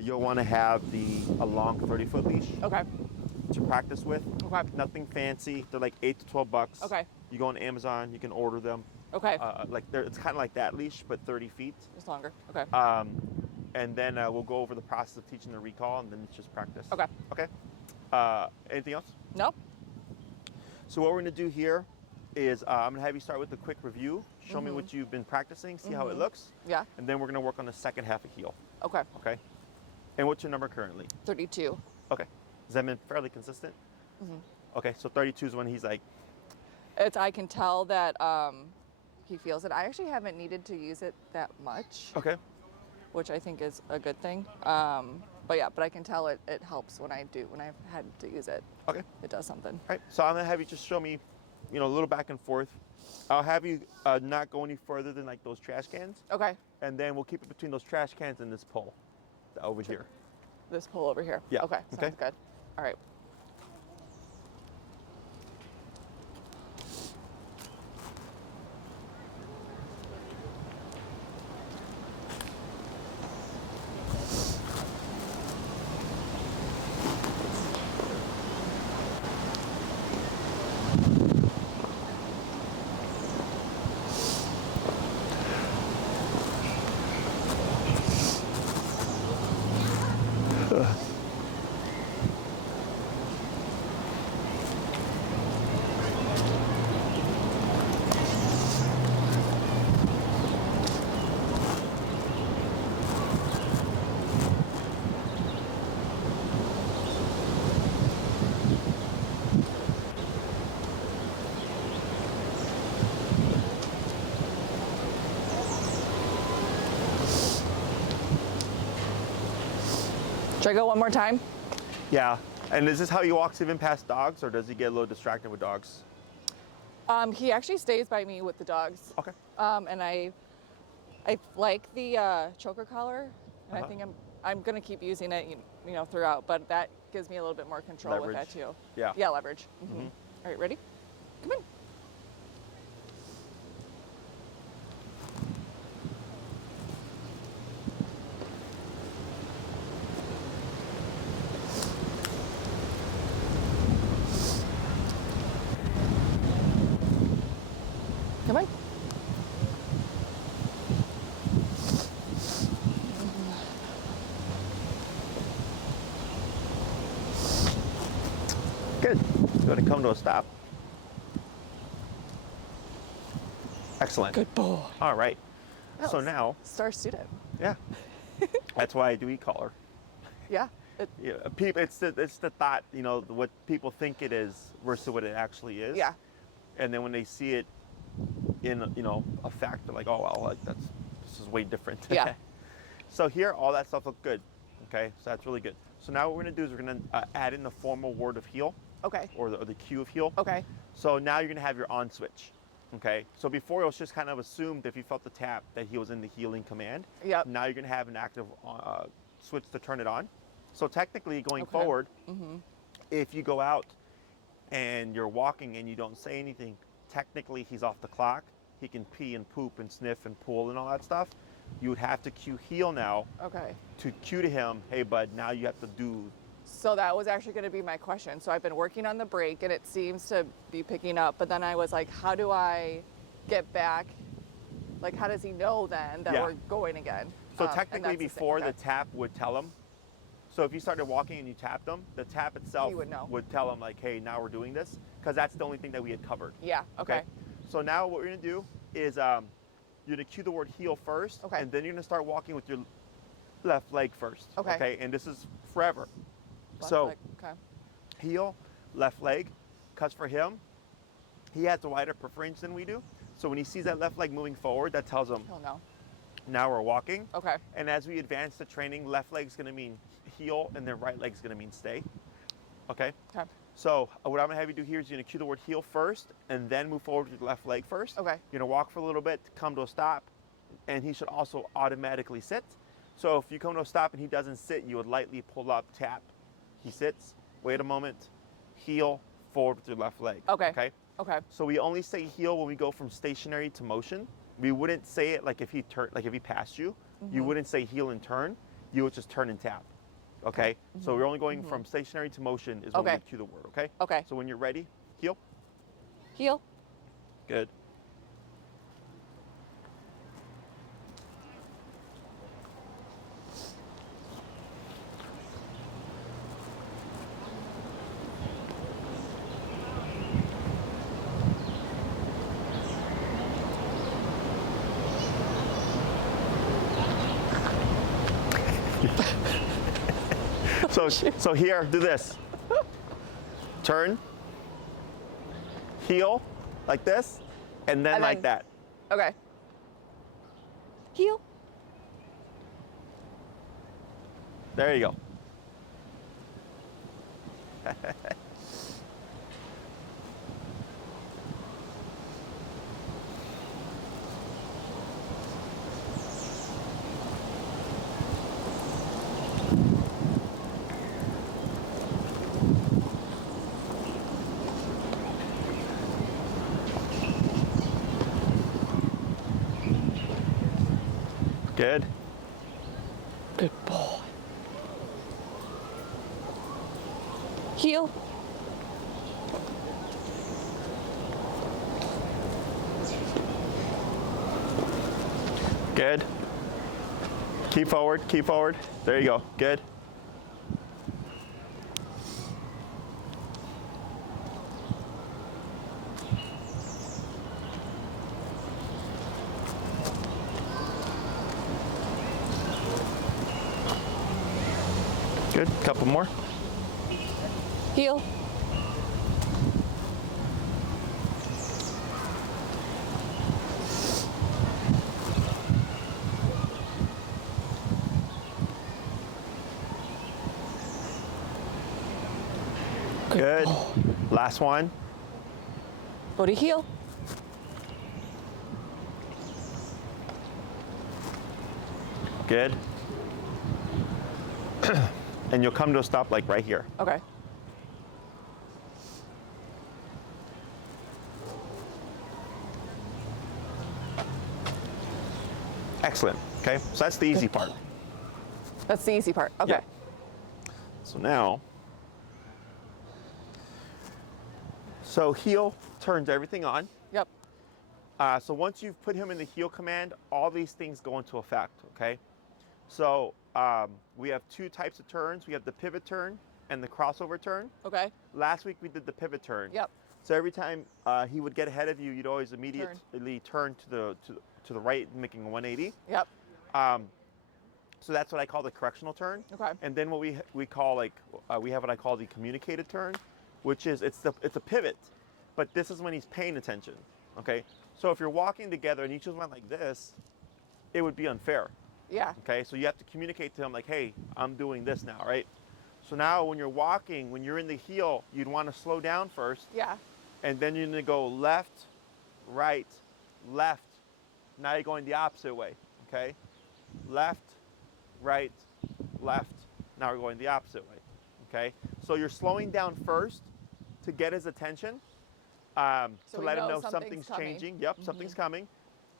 You'll want to have a long 30-foot leash Okay. to practice with. Okay. Nothing fancy. They're like $8 to $12. Okay. You go on Amazon, you can order them. Okay. It's kind of like that leash, but 30 feet. It's longer. Okay. And then we'll go over the process of teaching the recall, and then it's just practice. Okay. Okay. Anything else? Nope. So what we're going to do here is I'm going to have you start with a quick review. Show me what you've been practicing, see how it looks. Yeah. And then we're going to work on the second half of heel. Okay. Okay. And what's your number currently? 32. Okay. Has that been fairly consistent? Okay, so 32 is when he's like, I can tell that he feels it. I actually haven't needed to use it that much, okay. which I think is a good thing. But I can tell it helps when I've had to use it. Okay. It does something. All right, so I'm gonna have you just show me, a little back and forth. I'll have you not go any further than like those trash cans. Okay. And then we'll keep it between those trash cans and this pole over here. This pull over here. Yeah. Okay. Sounds Okay. good. All right. Should I go one more time? Yeah. And is this how he walks even past dogs, or does he get a little distracted with dogs? He actually stays by me with the dogs. Okay. And I like the choker collar, and I think I'm gonna keep using it, throughout. But that gives me a little bit more control with that too. Yeah. Yeah, leverage. All right, ready? Come in. Come on. Good. It's going to come to a stop. Excellent. Good boy. All right. So Well, now, star student. yeah. That's why I do e-collar. Yeah. Yeah, it's the thought, what people think it is versus what it actually is. Yeah. And then when they see it in, a fact, they're like, oh, well, this is way different. Yeah. So here, all that stuff looked good. Okay, so that's really good. So now what we're gonna do is we're gonna add in the formal word of heel, Okay. or the cue of heel. Okay. So now you're gonna have your on switch. Okay, so before it was just kind of assumed if you felt the tap that he was in the healing command. Yep. Now you're gonna have an active switch to turn it on. So technically going Okay. forward, if you go out and you're walking and you don't say anything, technically he's off the clock. He can pee and poop and sniff and pull and all that stuff. You would have to cue heel now Okay. to cue to him, hey bud, now you have to do. So that was actually going to be my question. So I've been working on the brake and it seems to be picking up, but then I was like, how do I get back? Like, how does he know then that Yeah. we're going again? So And technically that's before okay. the tap would tell him. So if you started walking and you tapped him, the tap itself He would know. tell him like, hey, now we're doing this, because that's the only thing that we had covered. Yeah. Okay. So now what we're gonna do is you're gonna cue the word heel first, Okay. and then you're gonna start walking with your left leg first. Okay. And this is forever. Left So leg. Okay. heel, left leg, because for him, he has a wider preference than we do. So when he sees that left leg moving forward, that tells him He'll know. now we're walking. Okay. And as we advance the training, left leg's gonna mean heel, and then right leg's gonna mean stay. Okay. Okay. So what I'm gonna have you do here is you're gonna cue the word heel first, and then move forward with your left leg first. Okay. You're gonna walk for a little bit, come to a stop, and he should also automatically sit. So if you come to a stop and he doesn't sit, you would lightly pull up, tap. He sits. Wait a moment. Heel forward with your left leg. Okay. Okay. Okay. So we only say heel when we go from stationary to motion. We wouldn't say it like if he passed you. You wouldn't say heel and turn. you would just turn and tap. Okay? So we're only going from stationary to motion is when Okay. we cue the word, okay? Okay. So when you're ready, heel. Heel. Good. So here, do this. Turn, heel, like this, and then like that. Okay. Heel. There you go. Good. Good boy. Heel. Good. Keep forward, keep forward. There you go. Good. Good. Couple more. Heel. Good. Last one. Botey heel. Good. And you'll come to a stop like right here. Okay. Excellent. Okay, so that's the easy part. That's the easy part. Okay. Yeah. So now, heel turns everything on. Yep. So once you've put him in the heel command, all these things go into effect, okay? So we have two types of turns. We have the pivot turn and the crossover turn. Okay. Last week we did the pivot turn. Yep. So every time he would get ahead of you, you'd always immediately turn to the right, making a 180. Yep. So that's what I call the correctional turn. Okay. And then what we call we have what I call the communicated turn, which is it's a pivot, but this is when he's paying attention. Okay. So if you're walking together and you just went like this, it would be unfair. Yeah. Okay. So you have to communicate to him like, hey, I'm doing this now, right? So now when you're walking, when you're in the heel, you'd want to slow down first. Yeah. And then you're gonna go left, right, left. Now you're going the opposite way, okay? Left, right, left. Now we're going the opposite way, okay? So you're slowing down first to get his attention, to let him know something's changing. Yep, something's coming.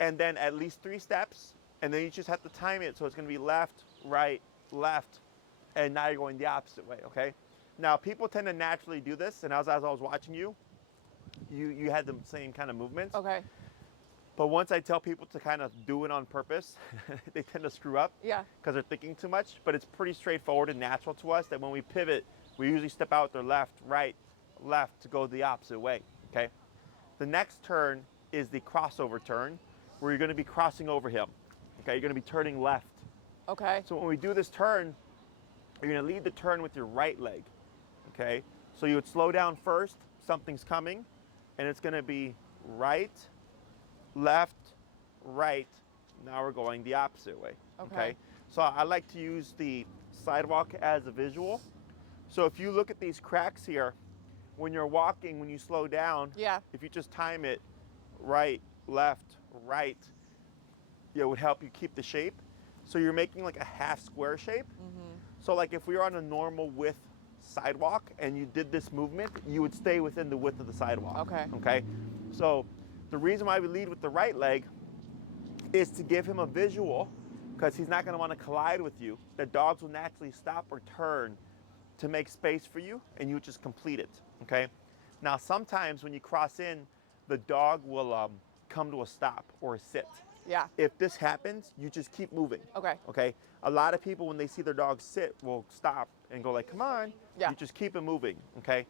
And then at least 3 steps, and then you just have to time it so it's gonna be left, right, left, and now you're going the opposite way, okay? Now people tend to naturally do this, and as I was watching you, you had the same kind of movements. Okay. But once I tell people to kind of do it on purpose, they tend to screw up. Yeah. Because they're thinking too much. But it's pretty straightforward and natural to us that when we pivot, we usually step out their left, right, left to go the opposite way. Okay. The next turn is the crossover turn, where you're going to be crossing over him. Okay. You're going to be turning left. Okay. So when we do this turn, you're going to lead the turn with your right leg. Okay. So you would slow down first. Something's coming, and it's going to be right, left, right. Now we're going the opposite way. Okay. So I like to use the sidewalk as a visual. So if you look at these cracks here, when you're walking, when you slow down, Yeah. if you just time it right, left, right, it would help you keep the shape. So you're making like a half square shape. So like if we were on a normal width sidewalk and you did this movement, you would stay within the width of the sidewalk. Okay. Okay. So the reason why we lead with the right leg is to give him a visual because he's not going to want to collide with you. The dogs will naturally stop or turn to make space for you, and you just complete it, okay? Now, sometimes when you cross in, the dog will come to a stop or a sit. Yeah. If this happens, you just keep moving. Okay. Okay? A lot of people, when they see their dog sit, will stop and go like, come on. Yeah. You just keep it moving, okay?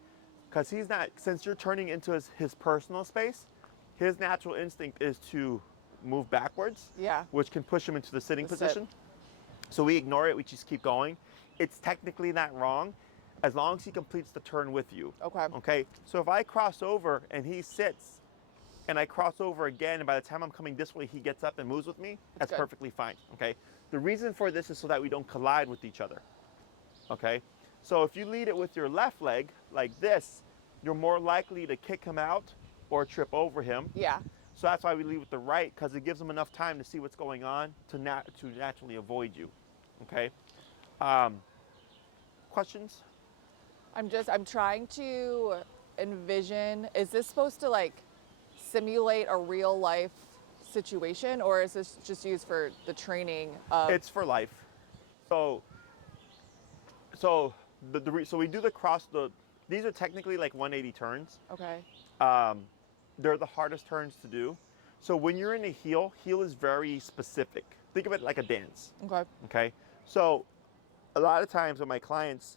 Because he's not, since you're turning into his personal space, his natural instinct is to move backwards, Yeah. which can push him into the sitting The sit. position. So we ignore it, we just keep going. It's technically not wrong as long as he completes the turn with you. Okay. Okay, so if I cross over and he sits and I cross over again, and by the time I'm coming this way, he gets up and moves with me, that's good. perfectly fine, okay? The reason for this is so that we don't collide with each other, okay? So if you lead it with your left leg like this, you're more likely to kick him out or trip over him. Yeah. So that's why we lead with the right, because it gives him enough time to see what's going on to naturally avoid you, okay? Questions? I'm trying to envision, is this supposed to like simulate a real life situation, or is this just used for the training of? It's for life. So we do these are technically like 180 turns. Okay. They're the hardest turns to do. So when you're in a heel is very specific. Think of it like a dance. Okay. Okay. So a lot of times with my clients,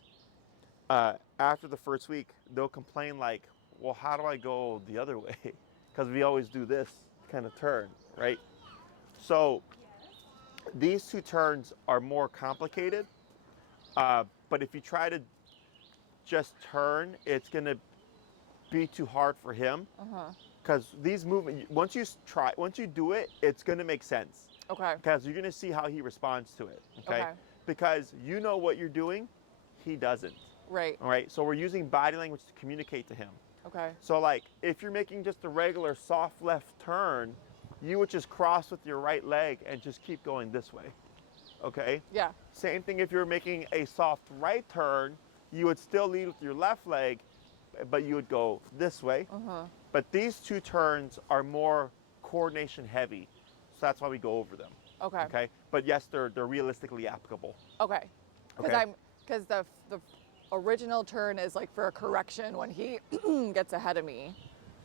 after the first week, they'll complain like, well, how do I go the other way? Because we always do this kind of turn, right? So these two turns are more complicated, but if you try to just turn, it's gonna be too hard for him. Because these movements, once you do it, it's gonna make sense. Okay. Because you're gonna see how he responds to it, okay? Okay. Because you know what you're doing, he doesn't. Right. All right, so we're using body language to communicate to him. Okay. So like, if you're making just a regular soft left turn, you would just cross with your right leg and just keep going this way, okay? Yeah. Same thing if you're making a soft right turn, you would still lead with your left leg, but you would go this way. But these two turns are more coordination heavy, so that's why we go over them. Okay. Okay, but yes, they're realistically applicable. Okay. Because Okay. because the original turn is like for a correction when he gets ahead of me,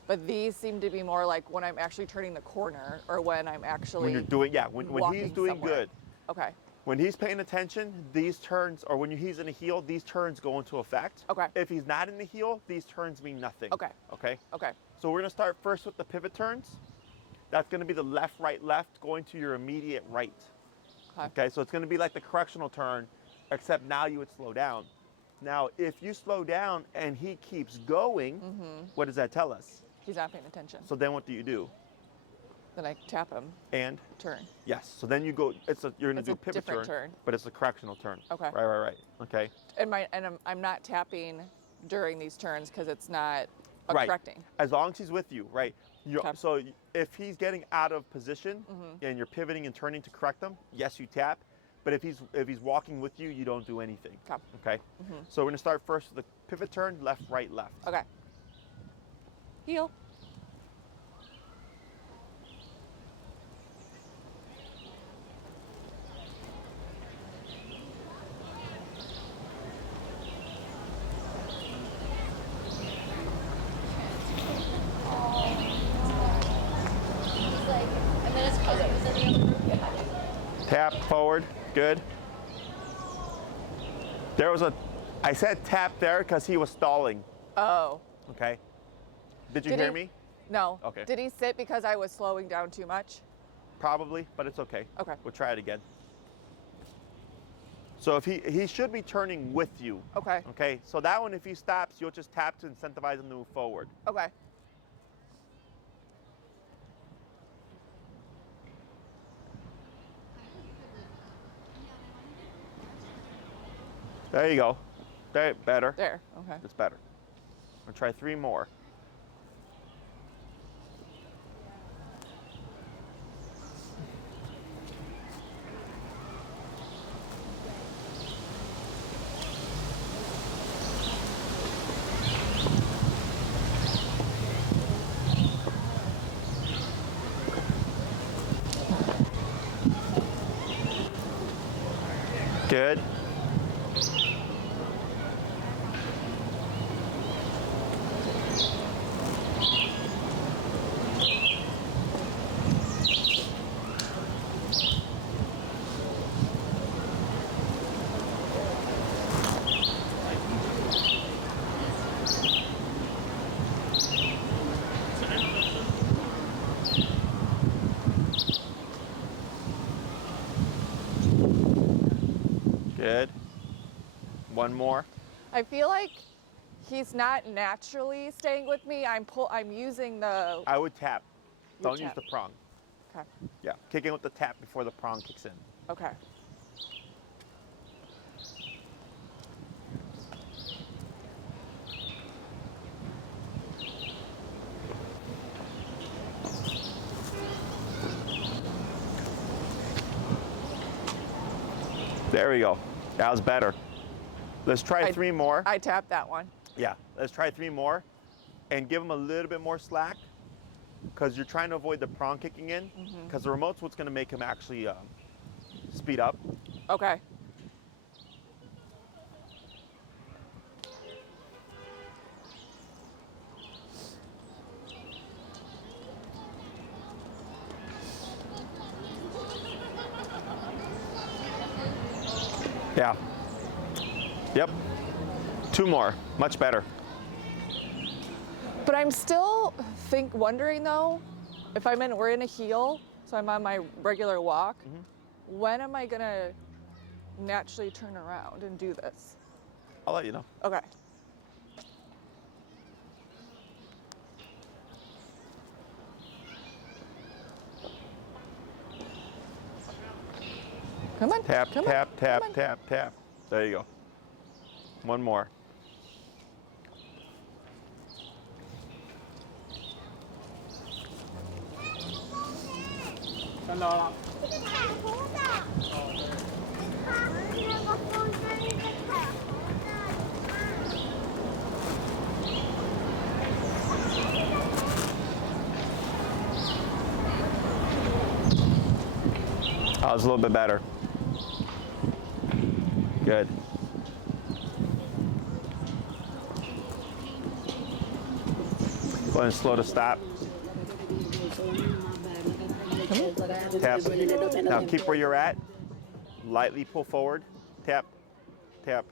but these seem to be more like when I'm actually turning the corner or when I'm actually When you're doing, yeah, when he's walking doing somewhere. good. Okay. When he's paying attention, these turns, or when he's in a heel, these turns go into effect. Okay. If he's not in the heel, these turns mean nothing. Okay. Okay. Okay. So we're gonna start first with the pivot turns. That's gonna be the left, right, left, going to your immediate right. Okay. Okay, so it's gonna be like the correctional turn, except now you would slow down. Now, if you slow down and he keeps going, what does that tell us? He's not paying attention. So then what do? Then I tap him. And Turn. yes, so then you go, you're gonna It's do a pivot different turn, turn. but it's a correctional turn. Okay. Right. Okay. And I'm not tapping during these turns because it's not Right. correcting. As long as he's with you, right? Okay. So if he's getting out of position and you're pivoting and turning to correct him, yes, you tap. But if he's walking with you, you don't do anything. Okay. Okay. So we're gonna start first with the pivot turn, left, right, left. Okay. Heel. Tap forward. Good. I said tap there because he was stalling. Oh. Okay. Did you Did hear he- me? No. Okay. Did he sit because I was slowing down too much? Probably, but it's okay. Okay. We'll try it again. So if he should be turning with you. Okay. Okay. So that one, if he stops, you'll just tap to incentivize him to move forward. Okay. There you go. There, better. There. Okay. It's better. I'll try 3 more. Good. Good. One more. I feel like he's not naturally staying with me. I'm using the. I would tap. You Don't use tap. the prong. Okay. Yeah, kick in with the tap before the prong kicks in. Okay. There we go. That was better. Let's try 3 more. I tapped that one. Yeah, let's try 3 more and give them a little bit more slack because you're trying to avoid the prong kicking in because the remote's what's going to make him actually speed up. Okay. Yeah. Yep. 2 more. Much better. But I'm still wondering though, if we're in a heel, so I'm on my regular walk, when am I gonna naturally turn around and do this? I'll let you know. Okay. Come on. Tap, come tap, on, tap, come on. tap, tap. There you go. 1 more. That was a little bit better. Good. Go ahead and slow to stop. Tap. Now keep where you're at. Lightly pull forward. Tap, tap,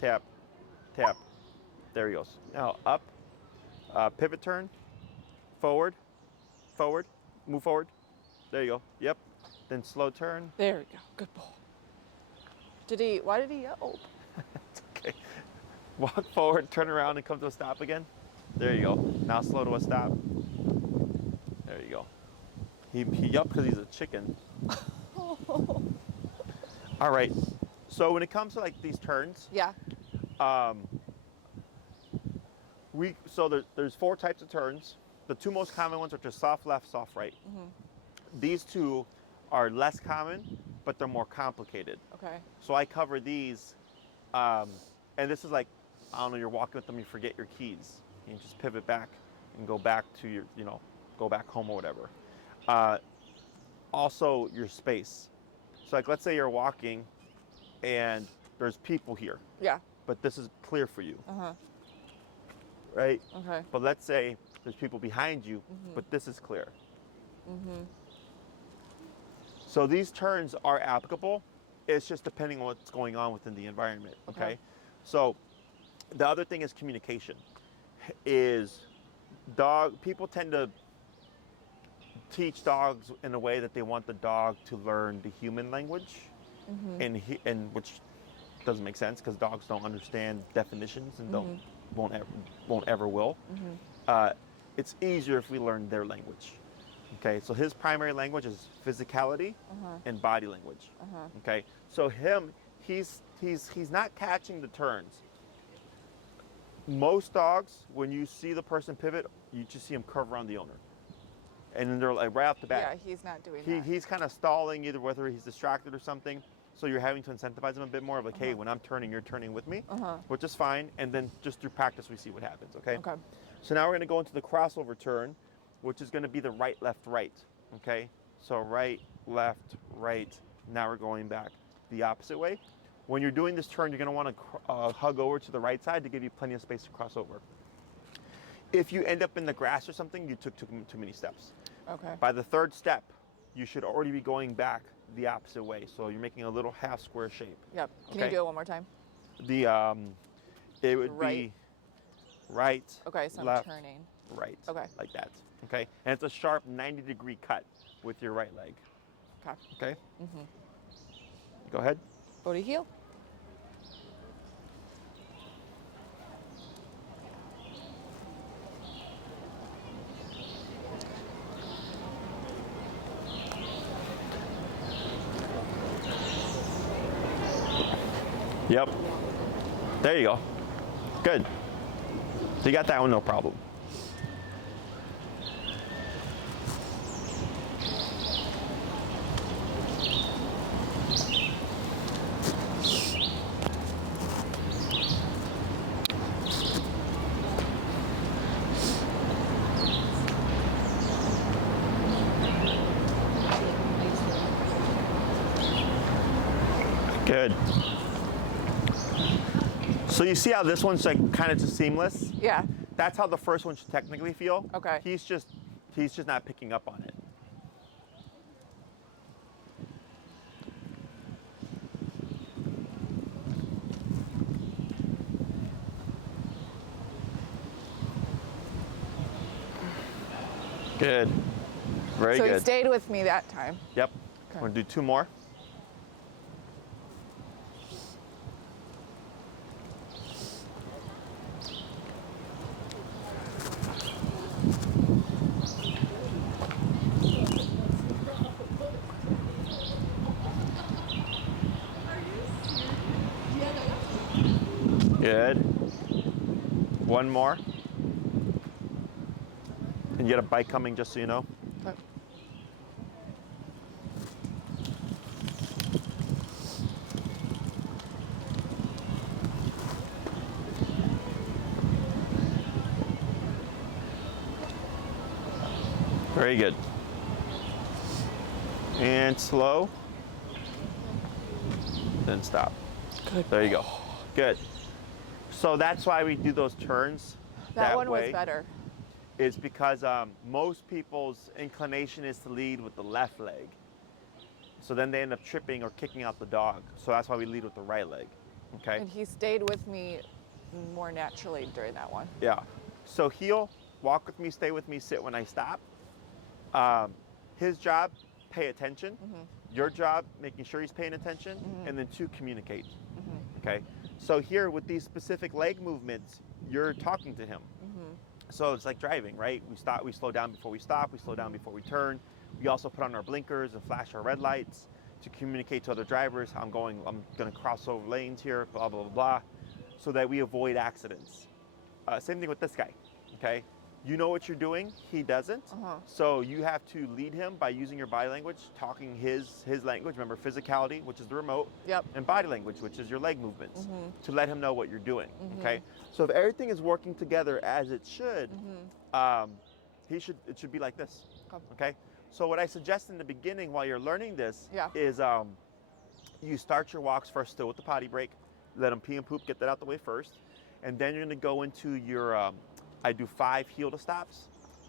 tap, tap. There he goes. Now up. Pivot turn. Forward. Forward. Move forward. There you go. Yep. Then slow turn. There we go. Good boy. Why did he yelp? It's okay. Walk forward, turn around, and come to a stop again. There you go. Now slow to a stop. There you go. He yelped because he's a chicken. All right. So when it comes to like these turns, Yeah. there's 4 types of turns. The 2 most common ones are just soft left, soft right. These 2 are less common, but they're more complicated. Okay. So I cover these, and this is like, I don't know, you're walking with them, you forget your keys. You can just pivot back and go back to your, go back home or whatever. Also your space. So like, let's say you're walking and there's people here, Yeah. but this is clear for you, Uh-huh. right? Okay. But let's say there's people behind you, but this is clear. So these turns are applicable. It's just depending on what's going on within the environment, okay? So the other thing is communication. People tend to teach dogs in a way that they want the dog to learn the human language, and which doesn't make sense because dogs don't understand definitions and won't ever will. It's easier if we learn their language. Okay, so his primary language is physicality and body language. Okay, so he's not catching the turns. Most dogs, when you see the person pivot, you just see him curve around the owner, and then they're like right off the bat. Yeah, he's not doing that. He's kind of stalling, either whether he's distracted or something. So you're having to incentivize him a bit more of like, hey, when I'm turning, you're turning with me, which is fine. And then just through practice, we see what happens. Okay. Okay. So now we're going to go into the crossover turn, which is going to be the right, left, right. Okay. So right, left, right. Now we're going back the opposite way. When you're doing this turn, you're going to want to hug over to the right side to give you plenty of space to cross over. If you end up in the grass or something, you took too many steps. Okay. By the third step, you should already be going back the opposite way. So you're making a little half square shape. Yep. Can you do it one more time? It would Right. be right, Okay, so left, I'm turning. right. Okay. Like that. Okay. And it's a sharp 90-degree cut with your right leg. Okay. Okay. Go ahead. Botey heel. Yep. There you go. Good. So you got that one, no problem. Good. So you see how this one's like kind of just seamless? Yeah. That's how the first one should technically feel. Okay. He's just not picking up on it. Good. Very So good. he stayed with me that time. Yep. Okay. We're gonna do 2 more. Good. 1 more. And you got a bike coming, just so you know. Okay. Very good. And slow. Then stop. Good. There you go. Good. So that's why we do those turns That one way. was better. Is because most people's inclination is to lead with the left leg. So then they end up tripping or kicking out the dog. So that's why we lead with the right leg. Okay? And he stayed with me more naturally during that one. Yeah. So heel, walk with me, stay with me, sit when I stop. His job, pay attention. Your job, making sure he's paying attention. And then 2, communicate. Okay? So here with these specific leg movements, you're talking to him. So it's like driving, right? We slow down before we stop, we slow down before we turn. We also put on our blinkers and flash our red lights to communicate to other drivers, I'm gonna cross over lanes here, blah, blah, blah, blah, so that we avoid accidents. Same thing with this guy, okay? You know what you're doing, he doesn't. So you have to lead him by using your body language, talking his language. Remember, physicality, which is the remote, Yep. and body language, which is your leg movements, to let him know what you're doing, okay? So if everything is working together as it should, it should be like this, okay? So what I suggest in the beginning while you're learning this is you start your walks first still with the potty break, let him pee and poop, get that out the way first, and then you're gonna go into your, I do 5 heel to stops,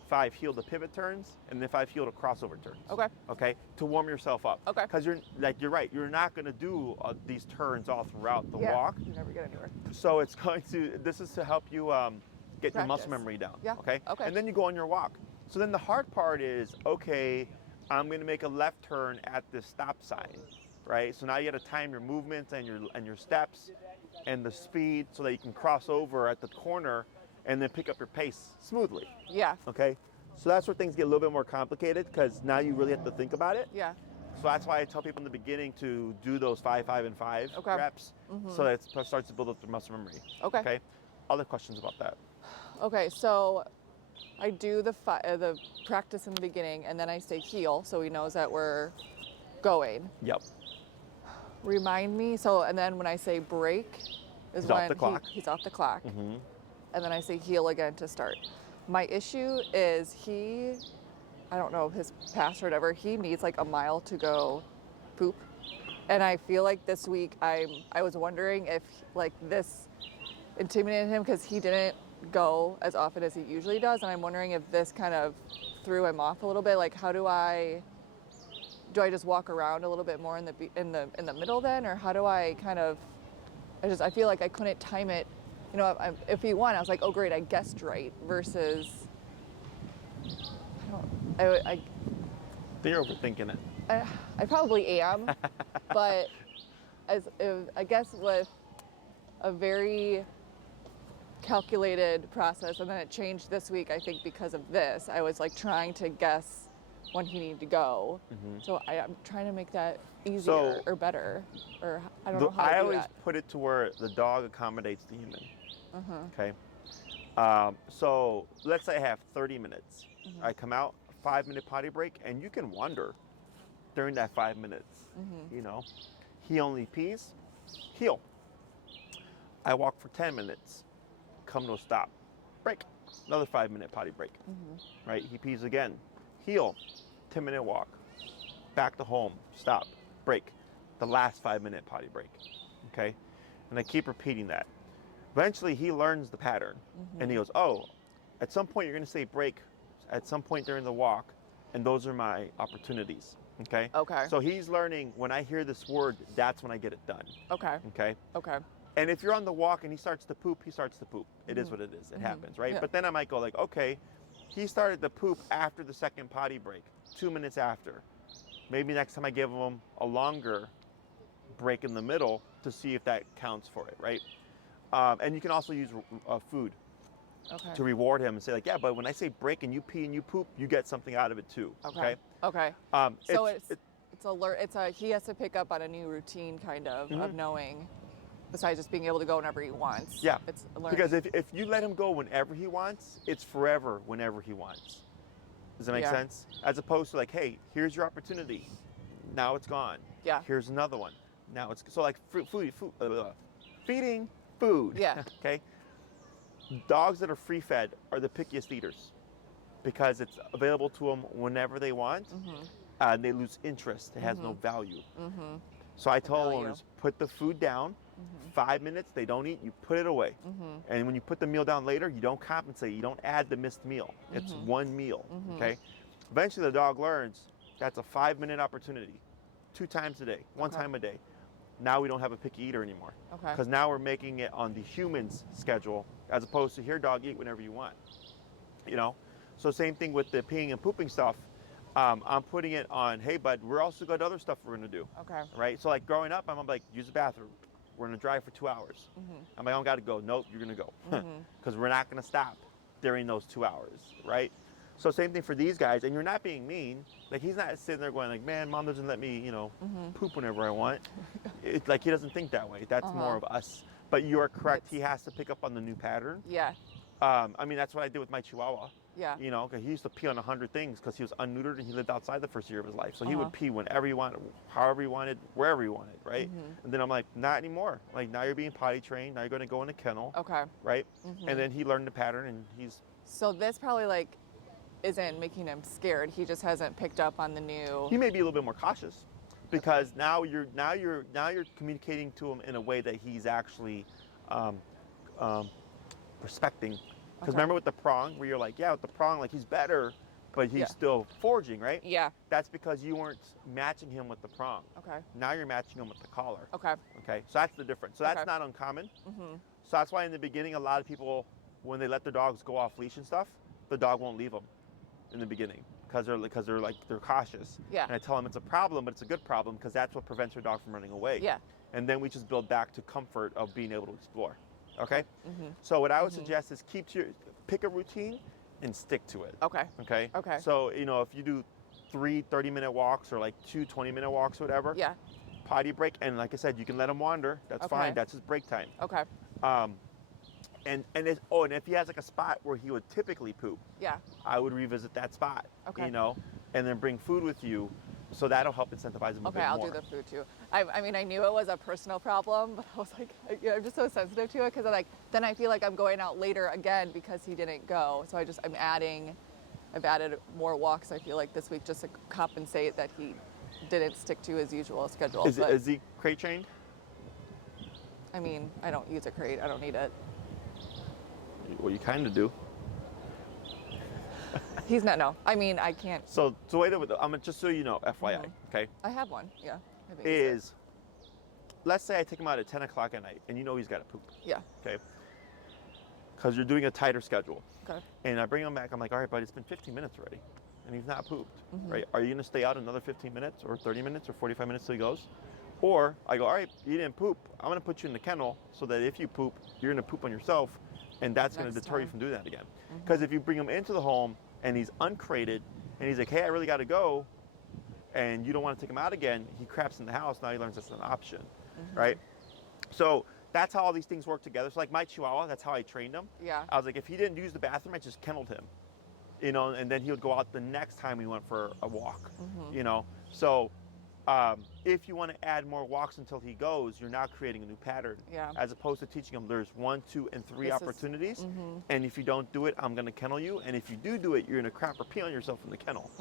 5 heel to pivot turns, and then 5 heel to crossover turns. Okay. Okay, to warm yourself up. Okay. Because you're right, you're not gonna do these turns all throughout the walk. You never get anywhere. So this is to help you get your muscle Practice. memory down. Yeah. Okay. Okay. And then you go on your walk. So then the hard part is, okay, I'm gonna make a left turn at this stop sign, right? So now you got to time your movements and your steps and the speed so that you can cross over at the corner and then pick up your pace smoothly. Yeah. Okay. So that's where things get a little bit more complicated because now you really have to think about it. Yeah. So that's why I tell people in the beginning to do those 5, 5, and 5 Okay. reps, so that it starts to build up their muscle memory. Okay. Okay. Other questions about that? Okay, so I do the practice in the beginning, and then I say heel, so he knows that we're going. Yep. Remind me. So, and then when I say break, is He's when off the clock. he's off the clock, Mm-hmm. and then I say heel again to start. My issue is I don't know his past or whatever. He needs like a mile to go poop. And I feel like this week I was wondering if like this intimidated him because he didn't go as often as he usually does, and I'm wondering if this kind of threw him off a little bit. Like, how do I just walk around a little bit more in the middle then, or how do I kind of? I feel like I couldn't time it. You know, if he won, I was like, oh great, I guessed right. Versus, I You're overthinking it. I probably am, but I guess with a very calculated process, and then it changed this week, I think, because of this. I was like trying to guess when he needed to go. So I'm trying to make that easier or better, or I don't know how to do I always that. put it to where the dog accommodates the human. Okay. So let's say I have 30 minutes. I come out, 5-minute potty break, and you can wonder during that 5 minutes. You know, he only pees, heel. I walk for 10 minutes, come to a stop, break, another 5-minute potty break. Right? He pees again, heel, 10-minute walk, back to home, stop, break, the last 5-minute potty break. Okay, and I keep repeating that. Eventually, he learns the pattern, and he goes, "Oh, at some point you're going to say break, at some point during the walk, and those are my opportunities." Okay. Okay. So he's learning when I hear this word, that's when I get it done. Okay. Okay. Okay. And if you're on the walk and he starts to poop, he starts to poop. It is what it is. It happens, right? Yeah. But then I might go like, okay, he started to poop after the second potty break, 2 minutes after. Maybe next time I give him a longer break in the middle to see if that counts for it, right? And you can also use food to reward him and say like, yeah, but when I say break and you pee and you poop, you get something out of it too. Okay. Okay. So it's alert. He has to pick up on a new routine, kind of knowing. Besides just being able to go whenever he wants. Yeah. It's learning. Because if you let him go whenever he wants, it's forever whenever he wants. Does that make sense? As opposed to like, hey, here's your opportunity. Now it's gone. Yeah. Here's another one. Now it's so like feeding food. Yeah. Okay. Dogs that are free fed are the pickiest eaters because it's available to them whenever they want. They lose interest. It has no value. So I tell owners, put the food down. 5 minutes, they don't eat, you put it away. And when you put the meal down later, you don't compensate. You don't add the missed meal. It's one meal. Okay. Eventually, the dog learns that's a 5-minute opportunity, 2 times a day, 1 time a day. Now we don't have a picky eater anymore. Okay. Because now we're making it on the human's schedule as opposed to here, dog, eat whenever you want. You know. So same thing with the peeing and pooping stuff. I'm putting it on, hey, bud, we're also got other stuff we're going to do. Okay. Right? So, like, growing up, I'm like, use the bathroom. We're going to drive for 2 hours. I'm like, I don't got to go. Nope, you're going to go. Because we're not going to stop during those 2 hours, right? So, same thing for these guys. And you're not being mean. Like, he's not sitting there going, like, man, mom doesn't let me, poop whenever I want. It's like, he doesn't think that way. That's more of us. But you are correct. He has to pick up on the new pattern. Yeah. I mean, that's what I did with my Chihuahua. Yeah. You know, because he used to pee on 100 things because he was unneutered and he lived outside the first year of his life. So he would pee whenever he wanted, however he wanted, wherever he wanted, right? And then I'm like, not anymore. Like, now you're being potty trained. Now you're going to go in a kennel. Okay. Right? And then he learned the pattern and he's... So this probably, like, isn't making him scared. He just hasn't picked up on the new... He may be a little bit more cautious because now you're communicating to him in a way that he's actually respecting. Because remember with the prong, where you're like, yeah, with the prong, like he's better, but he's still foraging, right? Yeah. That's because you weren't matching him with the prong. Okay. Now you're matching him with the collar. Okay. Okay. So that's the difference. So that's not uncommon. So that's why in the beginning, a lot of people, when they let their dogs go off leash and stuff, the dog won't leave them in the beginning because they're cautious. Yeah. And I tell them it's a problem, but it's a good problem because that's what prevents your dog from running away. Yeah. And then we just build back to comfort of being able to explore. Okay? So what I would suggest is pick a routine and stick to it. Okay. Okay? Okay. So, if you do 3 30-minute walks or like 2 20-minute walks or whatever, Yeah. potty break, and like I said, you can let him wander. That's fine. That's his break time. Okay. And if he has like a spot where he would typically poop, Yeah. I would revisit that spot. Okay. And then bring food with you. So that'll help incentivize him a bit Okay, I'll more. do the food too. I mean, I knew it was a personal problem, but I was like, I'm just so sensitive to it because then I feel like I'm going out later again because he didn't go. So I've added more walks, I feel like, this week just to compensate that he didn't stick to his usual schedule. Is he crate trained? I mean, I don't use a crate. I don't need it. Well, you kind of do. He's not. No, I mean, I can't. So wait a minute. I'm gonna just so you know, FYI, okay? I have one. Yeah. I think it's Let's say I take him out at 10 o'clock at night, and you know he's got to poop. Yeah. Okay. Because you're doing a tighter schedule. Okay. And I bring him back. I'm like, all right, buddy, it's been 15 minutes already, and he's not pooped, right? Are you gonna stay out another 15 minutes, or 30 minutes, or 45 minutes till he goes? Or I go, all right, you didn't poop. I'm gonna put you in the kennel so that if you poop, you're gonna poop on yourself, and that's gonna Next deter you time. from doing that again. Because if you bring him into the home and he's uncrated, and he's like, hey, I really got to go, and you don't want to take him out again, he craps in the house. Now he learns that's an option, right? So that's how all these things work together. So like my Chihuahua, that's how I trained him. Yeah. I was like, if he didn't use the bathroom, I just kenneled him, you know, and then he would go out the next time we went for a walk, you know. So if you want to add more walks until he goes, you're now creating a new pattern. Yeah. As opposed to teaching him there's 1, 2, and 3 This is- opportunities, and if you don't do it, I'm going to kennel you, and if you do it, you're going to crap or pee on yourself in the kennel.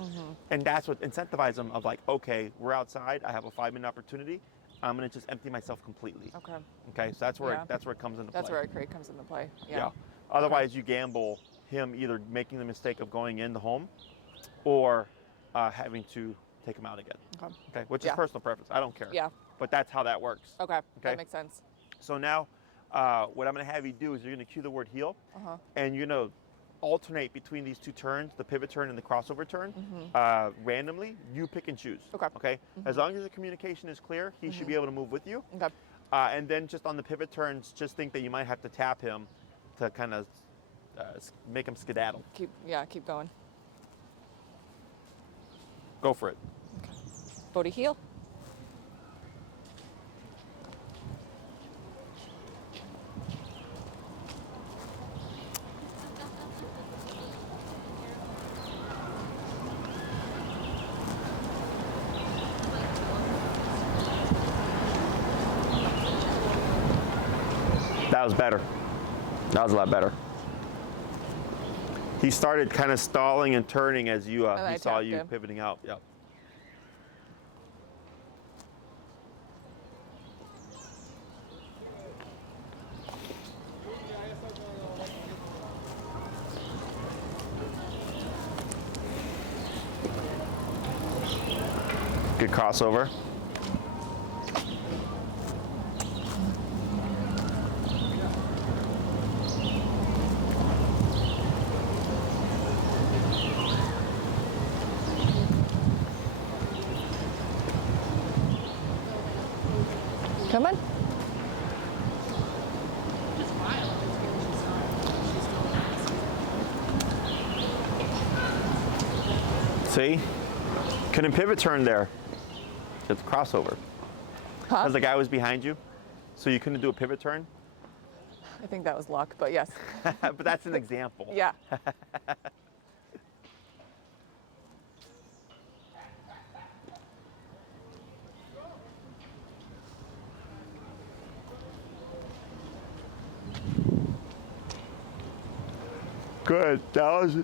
And that's what incentivizes them of like, okay, we're outside, I have a 5-minute opportunity, I'm going to just empty myself completely. Okay. Okay, so that's where Yeah. that's where it comes into That's play. where a crate comes into play. Yeah. Yeah. Otherwise, you gamble him either making the mistake of going in the home, or having to take him out again. Okay. Okay, which is Yeah. personal preference. I don't care. Yeah. But that's how that works. Okay. Okay. That makes sense. So now, what I'm going to have you do is you're going to cue the word heel, Uh-huh. and you're going to alternate between these 2 turns, the pivot turn and the crossover turn, randomly. You pick and choose. Okay. Okay. As long as the communication is clear, he should be able to move with you. Okay. And then just on the pivot turns, just think that you might have to tap him to kind of make him skedaddle. Keep going. Go for it. Botey heel. That was better. That was a lot better. He started kind of stalling and turning as you And I he saw tapped you him. pivoting out. Yep. Good crossover. Come on. See? Couldn't pivot turn there. It's crossover. Huh? Because the guy was behind you, so you couldn't do a pivot turn. I think that was luck, but yes. But that's an example. Yeah. Good. That was,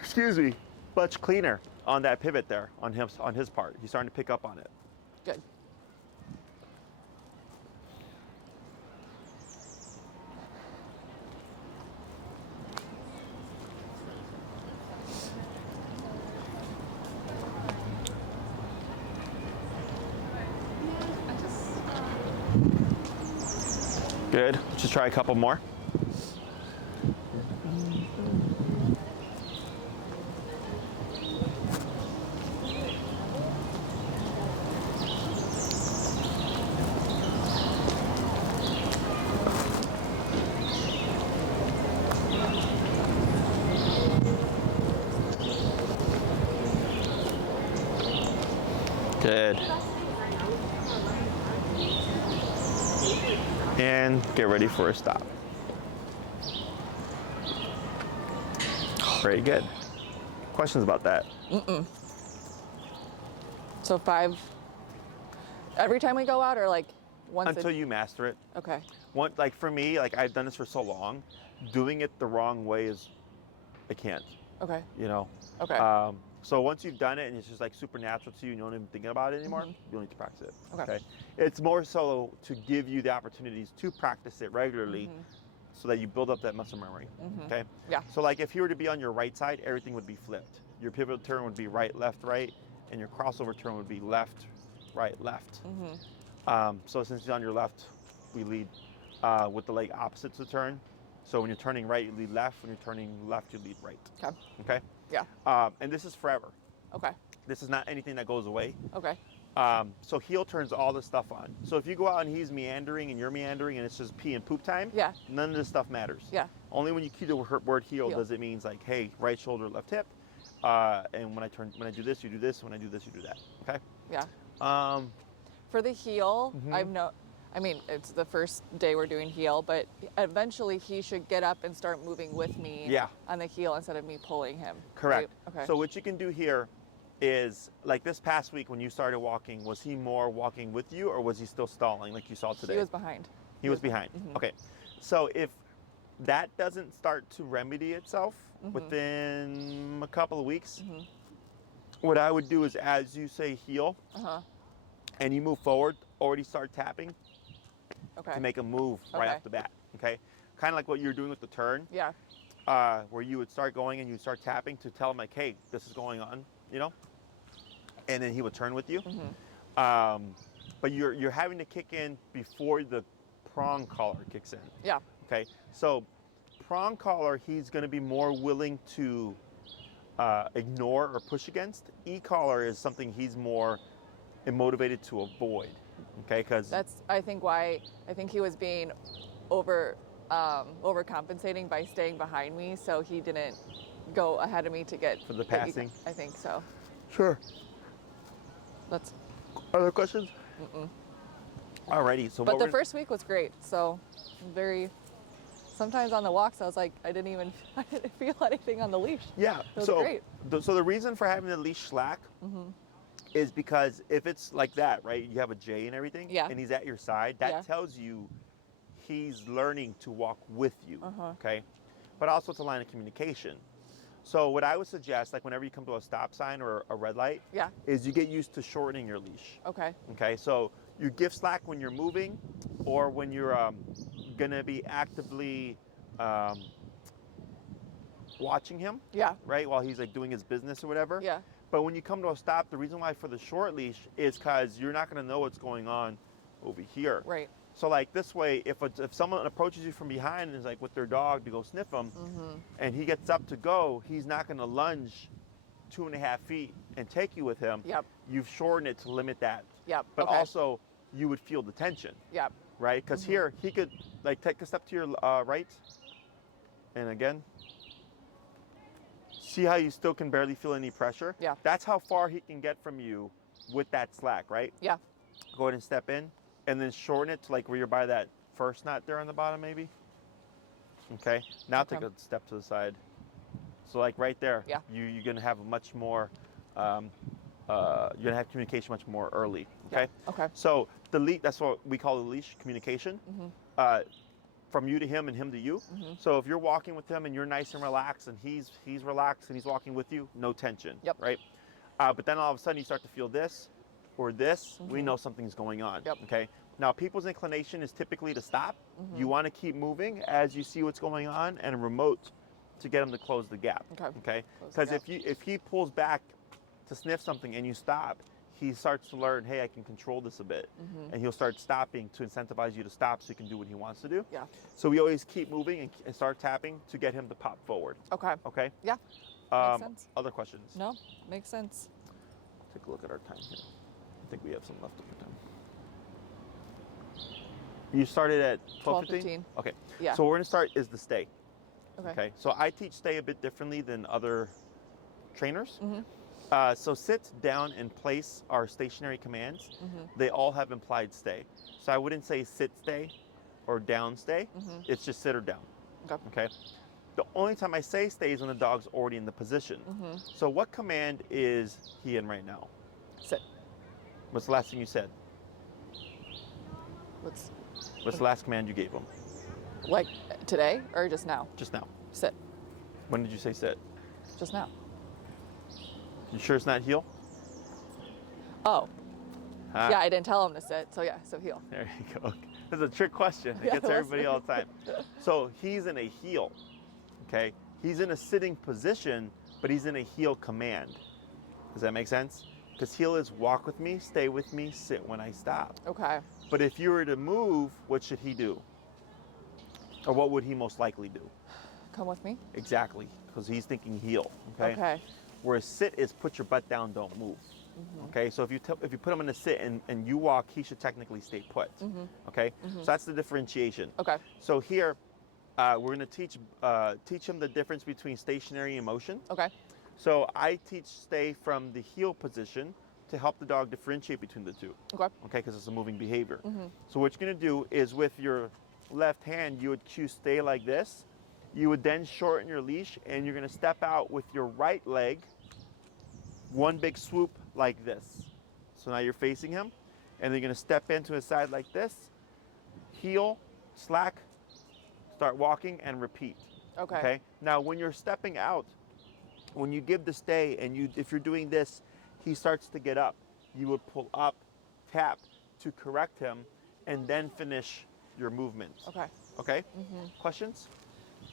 excuse me, much cleaner on that pivot there on his part. He's starting to pick up on it. Good. Good. Just try a couple more. Good. And get ready for a stop. Very good. Questions about that? So 5 every time we go out, or like once Until you master it. Okay. Like for me, like I've done this for so long, doing it the wrong way is, I can't, Okay. you know. Okay. So once you've done it and it's just like supernatural to you and you don't even think about it anymore, Mhm. you don't need to practice it. Okay. It's more so to give you the opportunities to practice it regularly so that you build up that muscle memory. Okay. Yeah. So like if you were to be on your right side, everything would be flipped. Your pivotal turn would be right, right, and your crossover turn would be left, right, left. So since you're on your left, we lead with the leg opposite to the turn. So when you're turning right, you lead left. When you're turning left, you lead right. Okay. Okay? Yeah. And this is forever. Okay. This is not anything that goes away. Okay. So heel turns all this stuff on. So if you go out and he's meandering and you're meandering and it's just pee and poop time, Yeah. none of this stuff matters. Yeah. Only when you key the word heel Heel. does it means like, hey, right shoulder, left hip. And when I do this, you do this. When I do this, you do that. Okay? Yeah. For the heel, I mean, it's the first day we're doing heel, but eventually he should get up and start moving with me on the heel instead of me pulling him. Correct. Right? Okay. So what you can do here is, like this past week when you started walking, was he more walking with you or was he still stalling like you saw today? He was behind. He was behind. Okay. So if that doesn't start to remedy itself within a couple of weeks, what I would do is as you say heel and you move forward, already start tapping to make a move right off the bat. Okay. Kind of like what you're doing with the turn. Yeah. Where you would start going and you start tapping to tell him like, hey, this is going on, you know? And then he would turn with you. But you're having to kick in before the prong collar kicks in. Yeah. Okay. So prong collar, he's going to be more willing to ignore or push against. E-collar is something he's more motivated to avoid. Okay, because that's I think he was being overcompensating by staying behind me, so he didn't go ahead of me to get for the passing. I think so. Sure. That's other questions? Alrighty. So, but the first week was great. So sometimes on the walks, I was like, I didn't feel anything on the leash. Yeah. It was great. So the reason for having the leash slack is because if it's like that, right? You have a J and everything, and he's at your side. That tells you he's learning to walk with you. Okay. But also it's a line of communication. So what I would suggest, like whenever you come to a stop sign or a red light, is you get used to shortening your leash. Okay. Okay. So you give slack when you're moving, or when you're gonna be actively watching him. Yeah. Right, while he's like doing his business or whatever. Yeah. But when you come to a stop, the reason why for the short leash is because you're not gonna know what's going on over here. Right. So like this way, if someone approaches you from behind and is like with their dog to go sniff him, and he gets up to go, he's not gonna lunge 2.5 feet and take you with him. Yep. You've shortened it to limit that. Yep. But also, you would feel the tension. Yep. Right? Because here, he could like take a step to your right, and again. See how you still can barely feel any pressure? Yeah. That's how far he can get from you with that slack, right? Yeah. Go ahead and step in, and then shorten it to like where you're by that first knot there on the bottom, maybe. Okay. Now take a step to the side. So like right there, you're gonna have a much more, you're gonna have communication much more early. Okay. Yeah. Okay. So that's what we call the leash communication. From you to him and him to you. So if you're walking with him and you're nice and relaxed and he's relaxed and he's walking with you, no tension. Yep. Right. But then all of a sudden you start to feel this or this, we know something's going on. Yep. Okay. Now people's inclination is typically to stop. You want to keep moving as you see what's going on and remote to get him to close the gap. Okay. Because if he pulls back to sniff something and you stop, he starts to learn, hey, I can control this a bit. And he'll start stopping to incentivize you to stop so he can do what he wants to do. Yeah. So we always keep moving and start tapping to get him to pop forward. Okay. Okay? Yeah. Makes sense. Other questions? No, makes sense. Take a look at our time here. I think we have some left over time. You started at 12:15? Okay. Yeah. So what we're going to start is the stay. Okay. So I teach stay a bit differently than other trainers. So sit, down, and place are stationary commands. They all have implied stay. So I wouldn't say sit, stay, or down, stay. It's just sit or down. Okay. The only time I say stay is when the dog's already in the position. So what command is he in right now? Sit. What's the last thing you said? What's the last command you gave him? Like today or just now? Just now. Sit. When did you say sit? Just now. You sure it's not heel? Oh, Huh? yeah, I didn't tell him to sit, so yeah, so heel. There you go. This is a trick question. It Yeah, gets it was. everybody all the time. So he's in a heel, okay? He's in a sitting position, but he's in a heel command. Does that make sense? Because heel is walk with me, stay with me, sit when I stop. Okay. But if you were to move, what should he do? Or what would he most likely do? Come with me. Exactly, because he's thinking heel, okay? Okay. Whereas sit is put your butt down, don't move. Okay, so if you put him in a sit and you walk, he should technically stay put. Okay, so that's the differentiation. Okay. So here, we're going to teach him the difference between stationary and motion. Okay. So I teach stay from the heel position to help the dog differentiate between the two. Okay. Okay, because it's a moving behavior. So what you're going to do is with your left hand, you would cue stay like this. You would then shorten your leash, and you're going to step out with your right leg. One big swoop like this. So now you're facing him, and then you're gonna step into his side like this, heel, slack, start walking, and repeat. Okay. Now when you're stepping out, when you give the stay, and if you're doing this, he starts to get up. You would pull up, tap to correct him, and then finish your movement. Okay. Okay? Questions?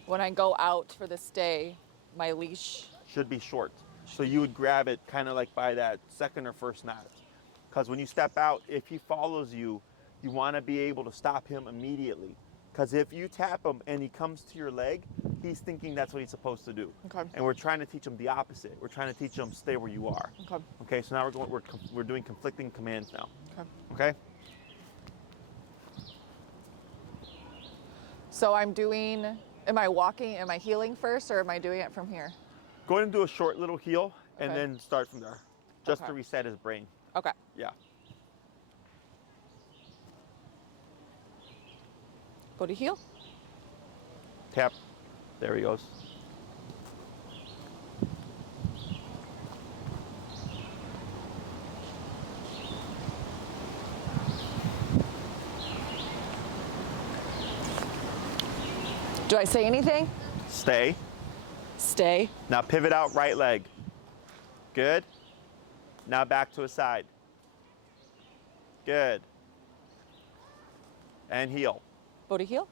When I go out for the stay, my leash. Should be short. So you would grab it kind of like by that second or first knot. Because when you step out, if he follows you, you want to be able to stop him immediately. Because if you tap him and he comes to your leg, he's thinking that's what he's supposed to do. Okay. And we're trying to teach him the opposite. We're trying to teach him stay where you are. Okay. Okay, so now we're doing conflicting commands now. Okay. Okay? So am I walking, am I heeling first, or am I doing it from here? Go ahead and do a short little heel and Okay. then start from there. Just to Okay. reset his brain. Okay. Yeah. Botey heel. Tap. There he goes. Do I say anything? Stay. Stay. Now pivot out right leg. Good. Now back to his side. Good. And heel. Botey heel.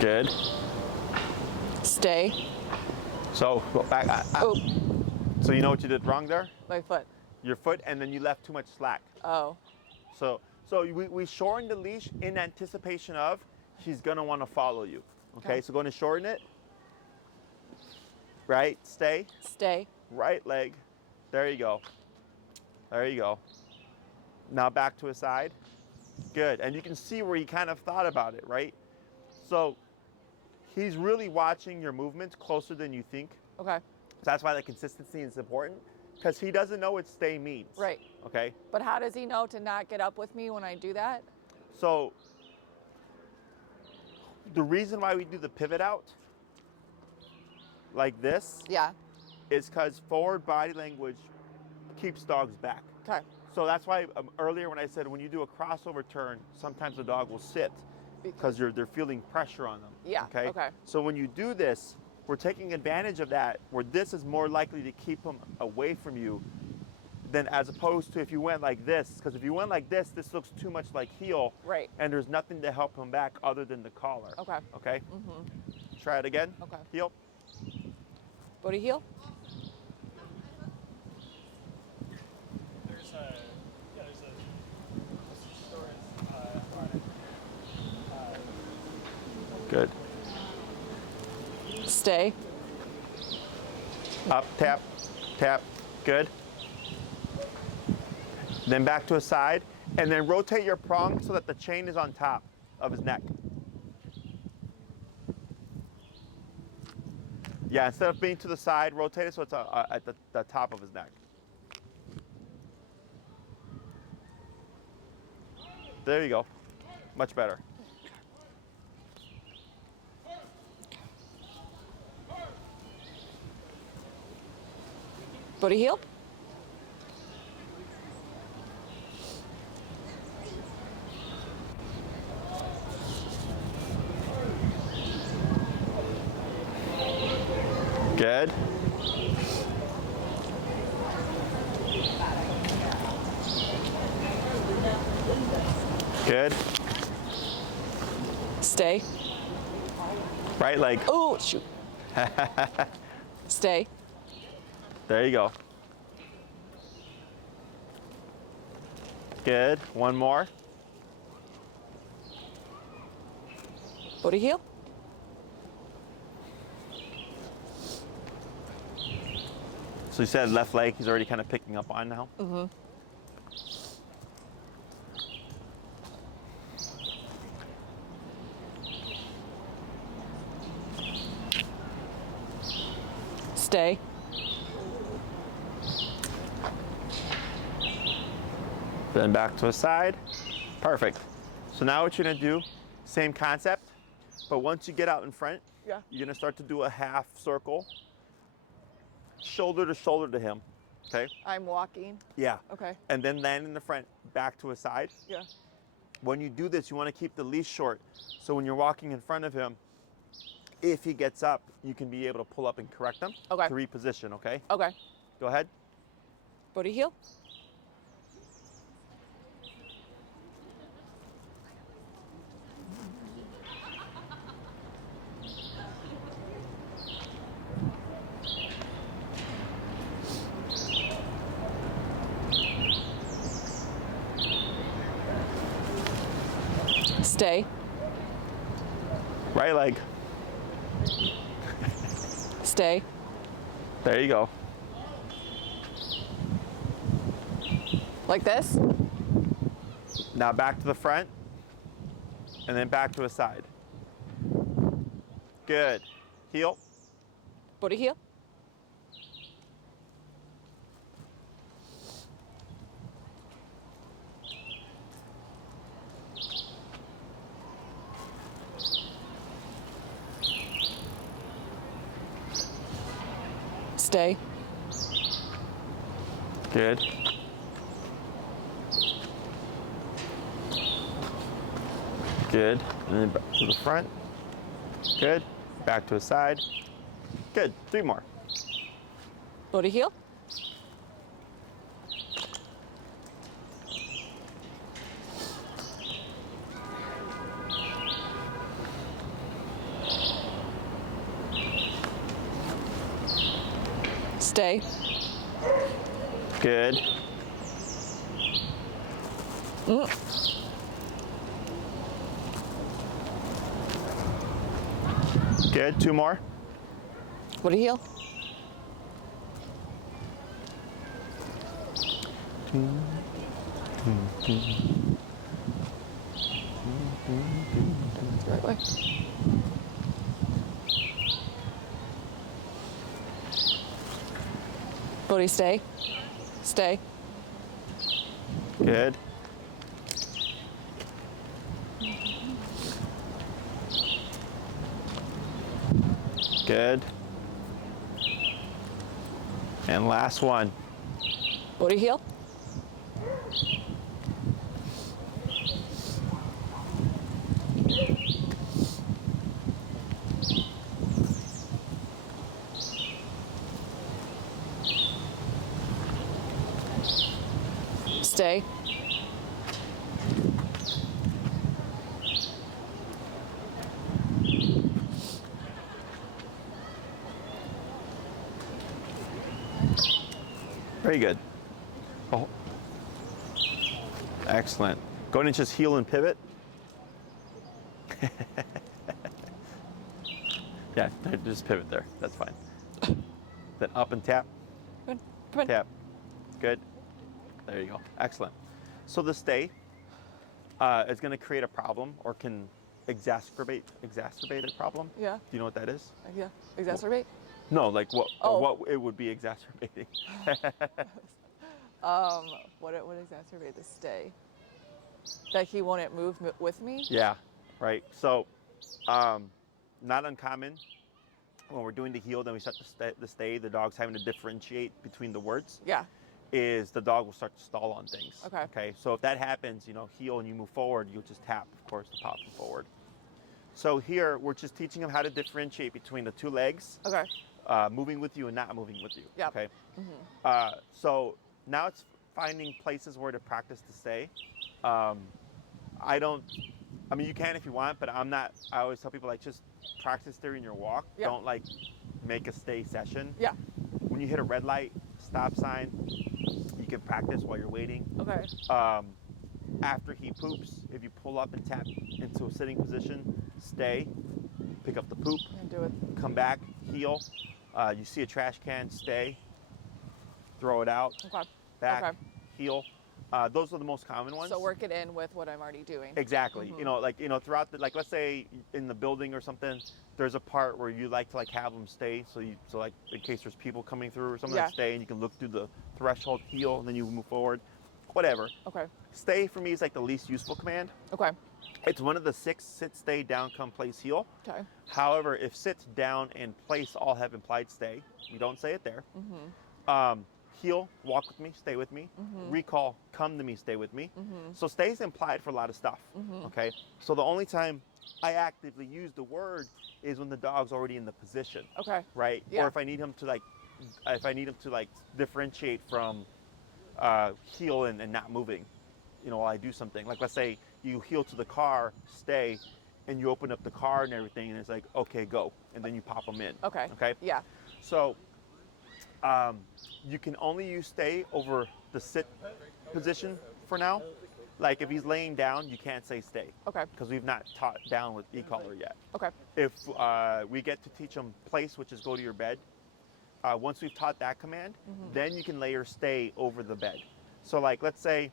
Good. Stay. So go back. Oh, So you know what you did wrong there? my foot. Your foot, and then you left too much slack. Oh. So we shorten the leash in anticipation of she's gonna want to follow you. Okay, so going to shorten it. Right, stay. Stay. Right leg. There you go. There you go. Now back to his side. Good. And you can see where he kind of thought about it, right? So he's really watching your movements closer than you think. Okay. So that's why the consistency is important, because he doesn't know what stay means. Right. Okay. But how does he know to not get up with me when I do that? So the reason why we do the pivot out like this Yeah. is because forward body language keeps dogs back. Okay. So that's why earlier when I said when you do a crossover turn, sometimes the dog will sit because they're feeling pressure on them. Yeah, okay. So when you do this, we're taking advantage of that, where this is more likely to keep them away from you than as opposed to if you went like this. Because if you went like this looks too much like heel. Right. And there's nothing to help him back other than the collar. Okay. Okay? Try it again. Okay. Heel. Botey heel. There's a story on it. Good. Stay. Up, tap, tap. Good. Then back to his side, and then rotate your prong so that the chain is on top of his neck. Yeah, instead of being to the side, rotate it so it's at the top of his neck. There you go. Much better. Booty heel. Good. Good. Stay. Right leg. Oh, shoot. Stay. There you go. Good. One more. Booty heel. So you said left leg, he's already kind of picking up on now? Mm-hmm. Stay. Then back to a side. Perfect. So now what you're gonna do, same concept, but once you get out in front, Yeah. you're gonna start to do a half circle, shoulder to him, okay? I'm walking. Yeah. Okay. And then land in the front, back to a side. Yeah. When you do this, you wanna keep the leash short. So when you're walking in front of him, if he gets up, you can be able to pull up and correct him Okay. to reposition, okay? Okay. Go ahead. Booty heel. Stay. Right leg. Stay. There you go. Like this? Now back to the front, and then back to a side. Good. Heel. Booty heel. Stay. Good. Good. And then back to the front. Good. Back to a side. Good. 3 more. Booty heel. Stay. Good. Good. 2 more. Booty heel. Right way. Booty stay. Stay. Good. Good. And last one. Booty heel. Stay. Very good. Oh. Excellent. Go ahead and just heel and pivot. Yeah, just pivot there. That's fine. Then up and tap. Come on. Come on. Tap. Good. There you go. Excellent. So the stay is going to create a problem or can exacerbate a problem. Yeah. Do you know what that is? Yeah. Exacerbate. No, like what Oh. what it would be exacerbating. What it would exacerbate the stay? That he won't move with me? Yeah, right. So not uncommon when we're doing the heel, then we start the stay, the dog's having to differentiate between the words, Yeah. is the dog will start to stall on things. Okay. Okay. So if that happens, heel and you move forward, you'll just tap, of course, to pop them forward. So here, we're just teaching them how to differentiate between the two legs, Okay. moving with you and not moving with you. Yep. Okay. So now it's finding places where to practice to stay. I mean, you can if you want, but I'm not. I always tell people, like, just practice during your walk. Yeah. Don't, like, make a stay session. Yeah. When you hit a red light, stop sign, you can practice while you're waiting. Okay. After he poops, if you pull up and tap into a sitting position, stay, pick up the poop, And do it. come back, heel. You see a trash can, stay, throw it out, Okay. back, Okay. heel. Those are the most common ones. So work it in with what I'm already doing. Exactly. Throughout the, like, let's say in the building or something, there's a part where you like to, like, have them stay. So like, in case there's people coming through or something, Yeah. stay, and you can look through the threshold, heel, and then you move forward. Whatever. Okay. Stay for me is like the least useful command. Okay. It's one of the 6: sit, stay, down, come, place, heel. Okay. However, if sit, down, and place all have implied stay, you don't say it there. Heel, walk with me, stay with me. Recall, come to me, stay with me. So stay is implied for a lot of stuff. Okay. So the only time I actively use the word is when the dog's already in the position. Okay. Right. Yeah. Or if I need him to like differentiate from heel and not moving, while I do something. Like, let's say you heel to the car, stay, and you open up the car and everything, and it's like, okay, go, and then you pop them in. Okay. Okay. Yeah. So you can only use stay over the sit position for now. Like, if he's laying down, you can't say stay. Okay. Because we've not taught down with e-collar yet. Okay. If we get to teach them place, which is go to your bed, once we've taught that command, then you can layer stay over the bed. So, like, let's say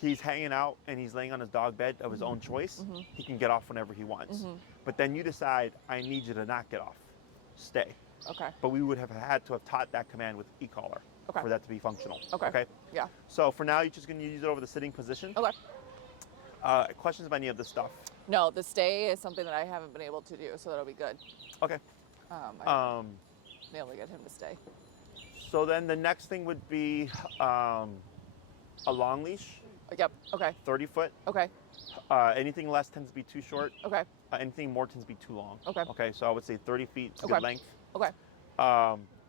he's hanging out and he's laying on his dog bed of his own choice, he can get off whenever he wants. But then you decide, I need you to not get off. Stay. Okay. But we would have had to have taught that command with e-collar for that to be functional. Okay. Yeah. So for now, you're just going to use it over the sitting position. Okay. Questions about any of this stuff? No, the stay is something that I haven't been able to do, so that'll be good. Okay. I'll be able to get him to stay. So then the next thing would be a long leash, Yep. Okay. 30 foot. Okay. Anything less tends to be too short. Okay. Anything more tends to be too long. Okay. Okay, so I would say 30 feet is a Okay. good length. Okay.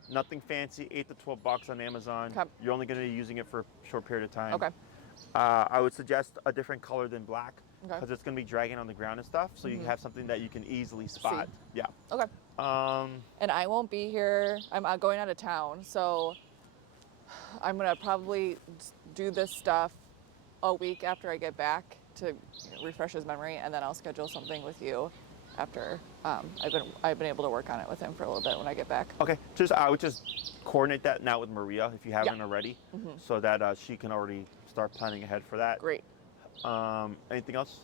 Nothing fancy, $8 to $12 on Amazon. Okay. You're only going to be using it for a short period of time. Okay. I would suggest a different color than black Okay. because it's going to be dragging on the ground and stuff. So you have something that you can easily spot. Yeah. Okay. Um, And I won't be here. I'm going out of town, so I'm gonna probably do this stuff a week after I get back to refresh his memory, and then I'll schedule something with you after I've been able to work on it with him for a little bit when I get back. okay. I would just coordinate that now with Maria if you haven't already, so that she can already start planning ahead for that. Great. Anything else?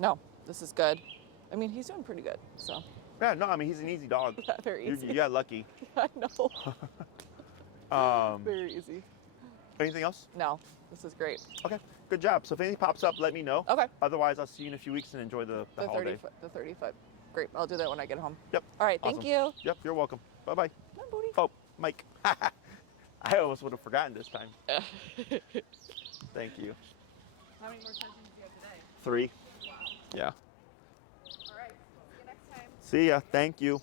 No, this is good. I mean, he's doing pretty good. So Yeah. No. I mean, he's an easy dog. very easy. You got lucky. I know. Very easy. Anything else? No, this is great. Okay. Good job. So if anything pops up, let me know. Okay. Otherwise, I'll see you in a few weeks and enjoy the The 30 holiday. foot. The 30 foot. Great. I'll do that when I get home. Yep. All right. Thank Awesome. you. Yep. You're welcome. Bye bye. Come on, Botey. Oh, Mike. I almost would have forgotten this time. Thank you. How many more sessions do you have today? 3. Wow. Yeah. All right. See you next time. See ya. Thank you.